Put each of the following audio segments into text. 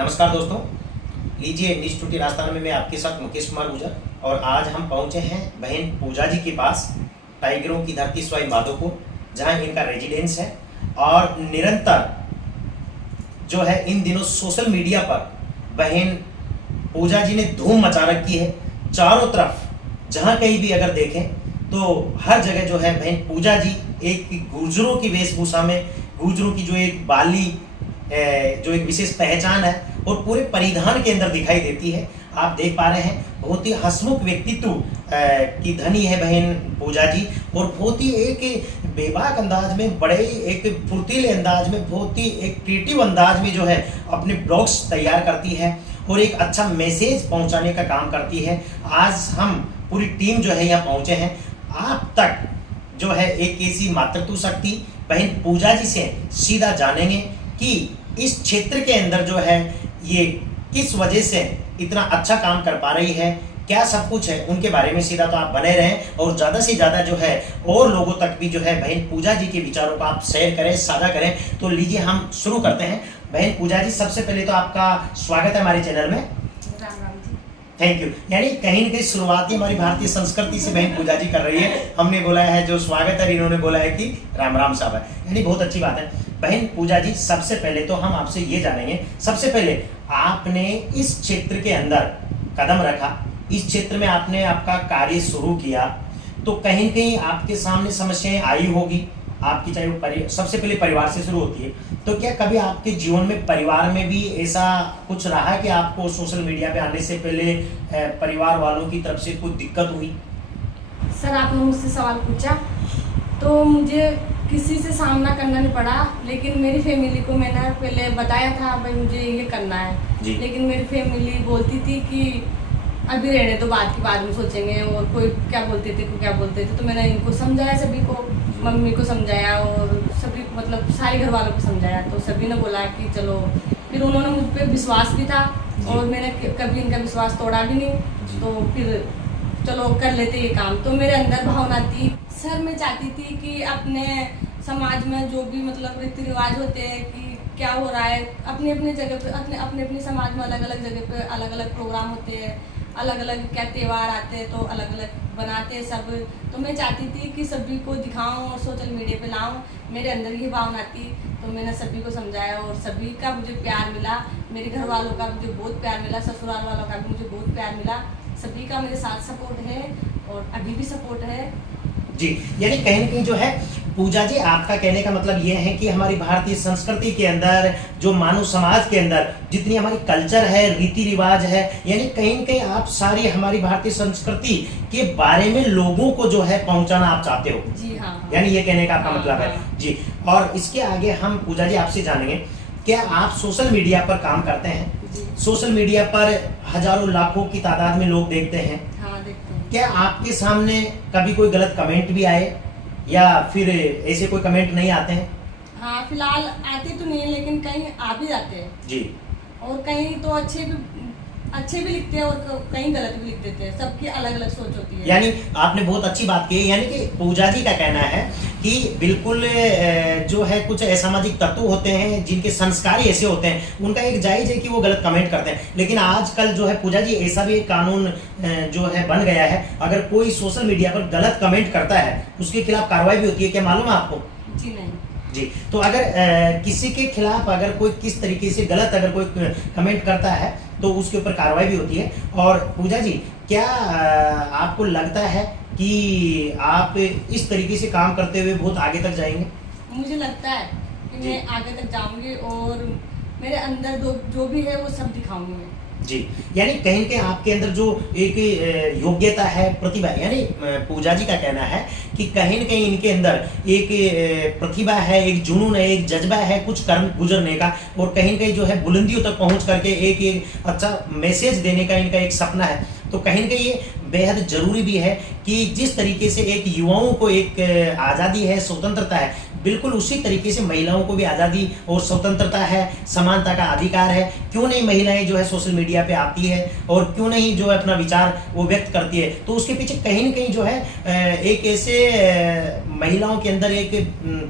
नमस्कार दोस्तों, लीजिए न्यूज टूटी राजस्थान में मैं आपके साथ मुकेश कुमार गुजर। और आज हम पहुंचे हैं बहन पूजा जी के पास, टाइगरों की धरती सवाई माधोपुर, जहां इनका रेजिडेंस है। और निरंतर जो है इन दिनों सोशल मीडिया पर बहन पूजा जी ने धूम मचा रखी है। चारों तरफ जहां कहीं भी अगर देखें तो हर जगह जो है बहन पूजा जी एक गुर्जरों की वेशभूषा में, गुर्जरों की जो एक बाली जो एक विशेष पहचान है और पूरे परिधान के अंदर दिखाई देती है। आप देख पा रहे हैं बहुत ही हंसमुख व्यक्तित्व की धनी है बहन पूजा जी, और बहुत ही एक बेबाक अंदाज में, बड़े एक फुर्तीले अंदाज में, बहुत ही एक क्रिएटिव अंदाज में जो है अपने ब्लॉग्स तैयार करती है और एक अच्छा मैसेज पहुंचाने का काम करती है। आज हम पूरी टीम जो है यहाँ पहुंचे हैं आप तक जो है एक ऐसी मातृत्व शक्ति बहन पूजा जी से सीधा जानेंगे कि इस क्षेत्र के अंदर जो है ये किस वजह से इतना अच्छा काम कर पा रही है, क्या सब कुछ है उनके बारे में सीधा। तो आप बने रहें और ज़्यादा से ज़्यादा जो है और लोगों तक भी जो है बहन पूजा जी के विचारों को आप शेयर करें, साझा करें। तो लीजिए हम शुरू करते हैं। बहन पूजा जी, सबसे पहले तो आपका स्वागत है हमारे चैनल में। Thank you. यानी कहीं न कहीं शुरुआती हमारी भारतीय संस्कृति से बहन पूजा जी कर रही है। हमने बोला है जो स्वागत है, इन्होंने बोला है कि राम राम साहब है, यानी बहुत अच्छी बात है। बहन पूजा जी, सबसे पहले तो हम आपसे ये जानेंगे, सबसे पहले आपने इस क्षेत्र के अंदर कदम रखा, इस क्षेत्र में आपने आपका कार्य शुरू किया, तो कहीं न कहीं आपके सामने समस्याएं आई होगी आपकी, चाहे वो सबसे पहले परिवार से शुरू होती है। तो क्या कभी आपके जीवन में परिवार में भी ऐसा कुछ रहा कि आपको सोशल मीडिया पे आने से पहले परिवार वालों की तरफ से कोई दिक्कत हुई? सर, आपने मुझसे सवाल पूछा तो मुझे किसी से सामना करना नहीं पड़ा, लेकिन मेरी फैमिली को मैंने पहले बताया था भाई मुझे ये करना है, लेकिन मेरी फैमिली बोलती थी कि अभी रहने तो बाद में सोचेंगे, और कोई क्या बोलते थे तो मैंने इनको समझाया, सभी को, मम्मी को समझाया और सभी मतलब सारे घर वालों को समझाया, तो सभी ने बोला कि चलो। फिर उन्होंने मुझ पर विश्वास भी था और मैंने कभी इनका विश्वास तोड़ा भी नहीं, तो फिर चलो कर लेते ये काम। तो मेरे अंदर भावना थी सर, मैं चाहती थी कि अपने समाज में जो भी मतलब रीति रिवाज होते हैं कि क्या हो रहा है, अपनी अपनी जगह पे, अपने समाज में अलग अलग जगह पे अलग अलग प्रोग्राम होते हैं, अलग अलग क्या त्यौहार आते हैं, तो अलग अलग बनाते हैं सब। तो मैं चाहती थी कि सभी को दिखाऊं और सोशल मीडिया पे लाऊं, मेरे अंदर ये भावना थी। तो मैंने सभी को समझाया और सभी का मुझे प्यार मिला, मेरे घर वालों का मुझे बहुत प्यार मिला, ससुराल वालों का भी मुझे बहुत प्यार मिला, सभी का मेरे साथ सपोर्ट है और अभी भी सपोर्ट है जी। यानी कहीं न कहीं जो है पूजा जी, आपका कहने का मतलब ये है कि हमारी भारतीय संस्कृति के अंदर, जो मानव समाज के अंदर जितनी हमारी कल्चर है, रीति रिवाज है, यानी कहीं न कहीं आप सारी हमारी भारतीय संस्कृति के बारे में लोगों को जो है पहुंचाना आप चाहते हो। जी हाँ। यानी ये कहने का आपका मतलब है हाँ। जी। और इसके आगे हम पूजा जी आपसे जानेंगे, क्या आप सोशल मीडिया पर काम करते हैं? सोशल मीडिया पर हजारों लाखों की तादाद में लोग देखते हैं। हाँ, देखते हैं। क्या आपके सामने कभी कोई गलत कमेंट भी आए या फिर ऐसे कोई कमेंट नहीं आते हैं? हाँ, फिलहाल आते तो नहीं है, लेकिन कहीं आ भी जाते हैं जी। और कहीं तो अच्छे भी लिखते हैं और कहीं गलत भी लिख देते हैं, सबकी अलग अलग सोच होती है। यानी आपने बहुत अच्छी बात की है। यानी कि पूजा जी का कहना है कि बिल्कुल जो है कुछ असामाजिक तत्व होते हैं जिनके संस्कार ऐसे होते हैं, उनका एक जायज है कि वो गलत कमेंट करते हैं, लेकिन आजकल जो है पूजा जी ऐसा भी एक कानून जो है बन गया है, अगर कोई सोशल मीडिया पर गलत कमेंट करता है उसके खिलाफ कार्रवाई भी होती है। क्या मालूम है आपको? जी नहीं। जी। तो अगर किसी के खिलाफ अगर कोई किस तरीके से गलत अगर कोई कमेंट करता है तो उसके ऊपर कार्रवाई भी होती है। और पूजा जी, क्या आपको लगता है कि आप इस तरीके से काम करते हुए बहुत आगे तक जाएंगे? मुझे लगता है कि मैं आगे तक जाऊंगी और मेरे अंदर जो भी है वो सब दिखाऊंगी मैं। जी। यानी कहीं के आपके अंदर जो एक योग्यता है, प्रतिभा है, यानी पूजा जी का कहना है कि कहीं न कहीं इनके अंदर एक प्रतिभा है, एक जुनून है, एक जज्बा है कुछ कर्म गुजरने का, और कहीं न कहीं जो है बुलंदियों तक पहुंच करके एक अच्छा मैसेज देने का इनका एक सपना है। तो कहीं न कहीं ये बेहद जरूरी भी है कि जिस तरीके से एक युवाओं को एक आज़ादी है, स्वतंत्रता है, बिल्कुल उसी तरीके से महिलाओं को भी आज़ादी और स्वतंत्रता है, समानता का अधिकार है। क्यों नहीं महिलाएं जो है सोशल मीडिया पे आती है और क्यों नहीं जो है अपना विचार वो व्यक्त करती है। तो उसके पीछे कहीं ना कहीं जो है एक ऐसे महिलाओं के अंदर एक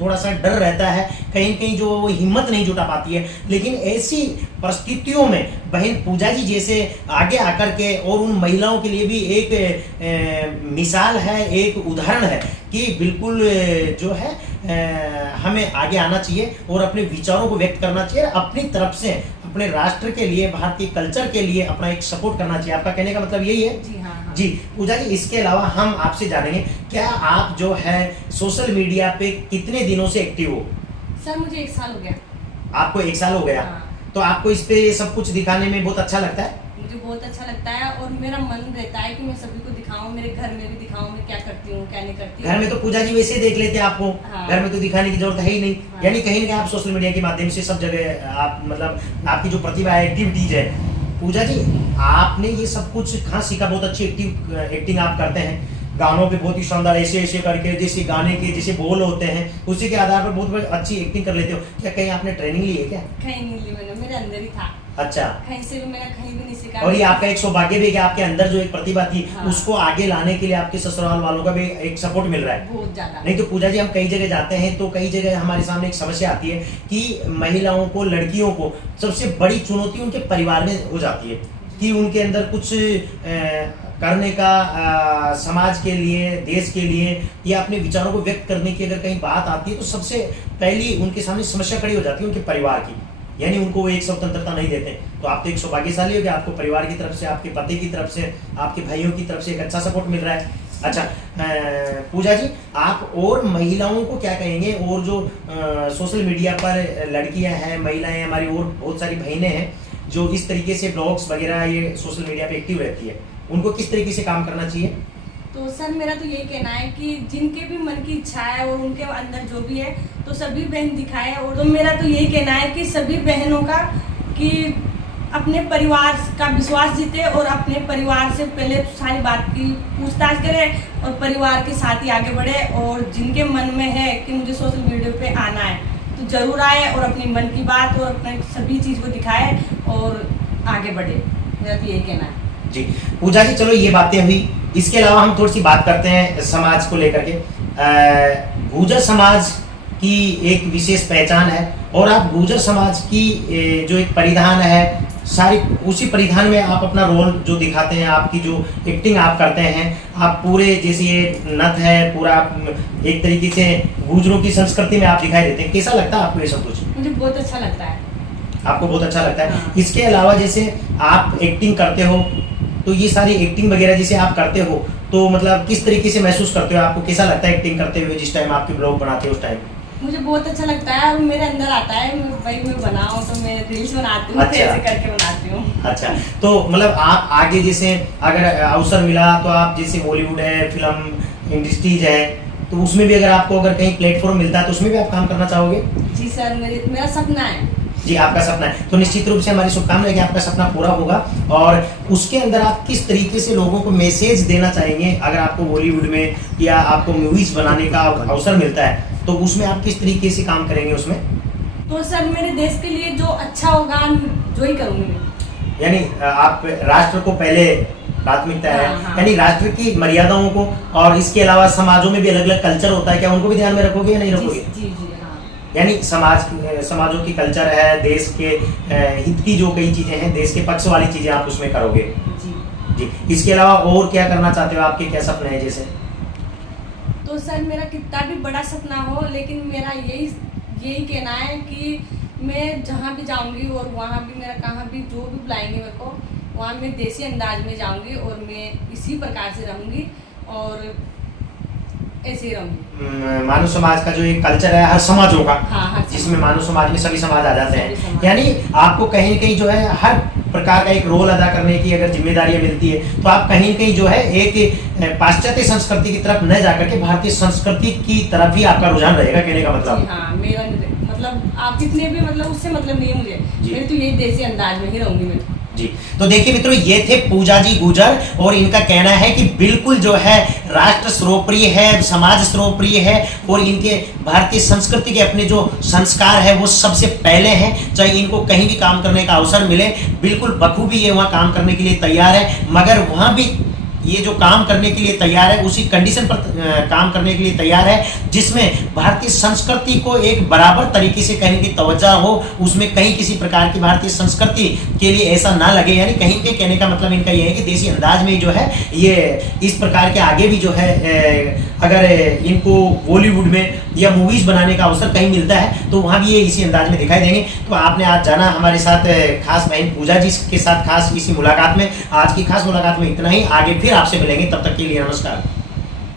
थोड़ा सा डर रहता है, कहीं ना कहीं जो वो हिम्मत नहीं जुटा पाती है। लेकिन ऐसी परिस्थितियों में बहन पूजा जी जैसे आगे आकर के और उन महिलाओं के लिए भी एक मिसाल है, एक उदाहरण है कि बिल्कुल जो है हमें आगे आना चाहिए और अपने विचारों को व्यक्त करना चाहिए, अपनी तरफ से अपने राष्ट्र के लिए, भारतीय कल्चर के लिए अपना एक सपोर्ट करना चाहिए। आपका कहने का मतलब यही है? जी हाँ। जी पूजा जी, इसके अलावा हम आपसे जानेंगे क्या आप जो है सोशल मीडिया पे कितने दिनों से एक्टिव हो? सर मुझे 1 साल हो गया। आपको 1 साल हो गया? हाँ। तो आपको इस पे सब कुछ दिखाने में बहुत अच्छा लगता है? मुझे बहुत अच्छा लगता है और मेरा मन रहता है कि मैं सभी को दिखाऊं, मेरे घर में भी दिखाऊं मैं क्या करती हूँ क्या नहीं करती हूँ। घर में तो पूजा जी वैसे देख लेते हैं आपको। हाँ। घर में तो दिखाने की जरूरत है ही नहीं। हाँ। यानी कहीं ना कहीं आप सोशल मीडिया के माध्यम से सब जगह आप मतलब आपकी जो प्रतिभा है, एक्टिविटीज है। पूजा जी आपने ये सब कुछ कहाँ सीखा? बहुत अच्छी एक्टिंग आप करते हैं, गानों पे बहुत ही शानदार ऐसे ऐसे करके जैसे गाने के जैसे बोल होते हैं उसी के आधार पर बहुत अच्छी एक्टिंग कर लेते हो। क्या कहीं आपने ट्रेनिंग ली है क्या? कहीं नहीं ली मैंने, मेरे अंदर ही था। अच्छा। कहीं से भी मैंने कहीं भी नहीं सीखा। और ये आपका एक सौभाग्य भी है कि आपके अंदर जो एक प्रतिभा थी हाँ। उसको आगे लाने के लिए आपके ससुराल वालों का भी एक सपोर्ट मिल रहा है। बहुत ज्यादा। नहीं तो पूजा जी हम कई जगह जाते हैं तो कई जगह हमारे सामने एक समस्या आती है कि महिलाओं को, लड़कियों को सबसे बड़ी चुनौती उनके परिवार में हो जाती है कि उनके अंदर कुछ करने का समाज के लिए, देश के लिए या अपने विचारों को व्यक्त करने की अगर कहीं बात आती है तो सबसे पहली उनके सामने समस्या खड़ी हो जाती है उनके परिवार की, यानी उनको वो एक स्वतंत्रता नहीं देते। तो आप तो एक सौभाग्यशाली हो कि आपको परिवार की तरफ से, आपके पति की तरफ से, आपके भाइयों की तरफ से एक अच्छा सपोर्ट मिल रहा है। अच्छा पूजा जी आप और महिलाओं को क्या कहेंगे, और जो सोशल मीडिया पर लड़कियां हैं, महिलाएं हमारी और बहुत सारी बहनें हैं जो इस तरीके से ब्लॉग्स वगैरह ये सोशल मीडिया पे एक्टिव रहती है, उनको किस तरीके से काम करना चाहिए? तो सर मेरा तो यही कहना है कि जिनके भी मन की इच्छा है और उनके अंदर जो भी है तो सभी बहन दिखाए। और तो मेरा तो यही कहना है कि सभी बहनों का कि अपने परिवार का विश्वास जीते और अपने परिवार से पहले सारी बात की पूछताछ करे और परिवार के साथ ही आगे बढ़े। और जिनके मन में है कि मुझे सोशल मीडिया पे आना है तो जरूर आए और अपनी मन की बात और अपने सभी चीज़ को दिखाए और आगे बढ़े। मेरा तो यही कहना है। जी पूजा जी चलो ये बातें हुई, इसके अलावा हम थोड़ी सी बात करते हैं समाज को लेकर के। गुर्जर समाज की एक विशेष पहचान है और आप गुर्जर समाज की जो एक परिधान है सारी उसी परिधान में आप अपना रोल जो दिखाते हैं, आपकी जो एक्टिंग आप करते हैं, आप पूरे जैसे ये नथ है पूरा एक तरीके से गुर्जरों की संस्कृति में आप दिखाई देते हैं। कैसा लगता है आपको ये सब कुछ? मुझे बहुत अच्छा लगता है। आपको बहुत अच्छा लगता है? हाँ। इसके अलावा जैसे आप एक्टिंग करते हो तो ये सारी एक्टिंग वगैरह जैसे आप करते हो तो मतलब किस तरीके से महसूस करते हो? आपको कैसा लगता है एक्टिंग करते हुए जिस टाइम आपके ब्लॉग बनाते हो उस टाइम? मुझे बहुत अच्छा लगता है और मेरे अंदर आता है भाई मैं बनाऊं तो मैं रील्स बनाती हूँ। अच्छा। ऐसे करके बनाती हूँ। अच्छा तो मतलब आप आगे जैसे अगर अवसर मिला तो आप जैसे बॉलीवुड है, फिल्म इंडस्ट्रीज है तो उसमें भी अगर आपको अगर कहीं प्लेटफॉर्म मिलता है तो उसमें भी आप काम करना चाहोगे? जी सर मेरा सपना है। जी आपका सपना है तो निश्चित रूप से हमारी शुभकामनाएं कि आपका सपना पूरा होगा। और उसके अंदर आप किस तरीके से लोगों को मैसेज देना चाहेंगे अगर आपको बॉलीवुड में या आपको मूवीज बनाने का अवसर मिलता है तो उसमें आप किस तरीके से काम करेंगे उसमें? तो सर मेरे देश के लिए जो अच्छा होगा जो ही करूँगी मैं। यानी आप राष्ट्र को पहले प्राथमिकता है। हाँ। यानी राष्ट्र की मर्यादाओं को और इसके अलावा समाजों में भी अलग अलग कल्चर होता है, क्या उनको भी ध्यान में रखोगे या नहीं रखोगे? जी जी हाँ। यानी समाजों की कल्चर है, देश के हित की जो कई चीजें हैं, देश के पक्ष वाली चीजें आप उसमें करोगे। जी जी इसके अलावा और क्या करना चाहते हो? आपके क्या सपने हैं जैसे? तो सर मेरा कितना भी बड़ा सपना हो लेकिन मेरा यही कहना है कि मैं जहाँ भी जाऊँगी और वहाँ भी मेरा कहाँ भी जो भी बुलाएंगे मेरे को वहाँ मैं देसी अंदाज में जाऊँगी और मैं इसी प्रकार से रहूँगी और ऐसे ही रहूँगी। मानव समाज का जो एक कल्चर है हर समाजों का, हाँ, जिसमें मानव समाज में सभी समाज आ जाते सभी हैं, समाज। यानी आपको कहीं न कहीं जो है हर प्रकार का एक रोल अदा करने की अगर जिम्मेदारियां मिलती है तो आप कहीं न कहीं जो है एक पाश्चात्य संस्कृति की तरफ न जाकर के भारतीय संस्कृति की तरफ ही आपका रुझान रहेगा, कहने का मतलब। हाँ मेरा मतलब आप कितने भी मतलब उससे मतलब नहीं है मुझे, मेरी तो यही देसी अंदाज में ही रहूंगी मैं जी। तो देखिए मित्रों, ये थे पूजा जी गुर्जर और इनका कहना है कि बिल्कुल जो है राष्ट्र सर्वप्रिय है, समाज सर्वप्रिय है और इनके भारतीय संस्कृति के अपने जो संस्कार है वो सबसे पहले हैं। चाहे इनको कहीं भी काम करने का अवसर मिले, बिल्कुल बखूबी ये वहाँ काम करने के लिए तैयार है, मगर वहाँ भी ये जो काम करने के लिए तैयार है उसी कंडीशन पर काम करने के लिए तैयार है जिसमें भारतीय संस्कृति को एक बराबर तरीके से कहीं की तवज्जो हो, उसमें कहीं किसी प्रकार की भारतीय संस्कृति के लिए ऐसा ना लगे। यानी कहीं के कहने का मतलब इनका ये है कि देसी अंदाज में जो है ये इस प्रकार के आगे भी जो है अगर इनको बॉलीवुड में या मूवीज बनाने का अवसर कहीं मिलता है तो वहाँ भी ये इसी अंदाज में दिखाई देंगे। तो आपने आज जाना हमारे साथ खास बहन पूजा जी के साथ खास इसी मुलाकात में। आज की खास मुलाकात में इतना ही, आगे फिर आपसे मिलेंगे, तब तक के लिए नमस्कार।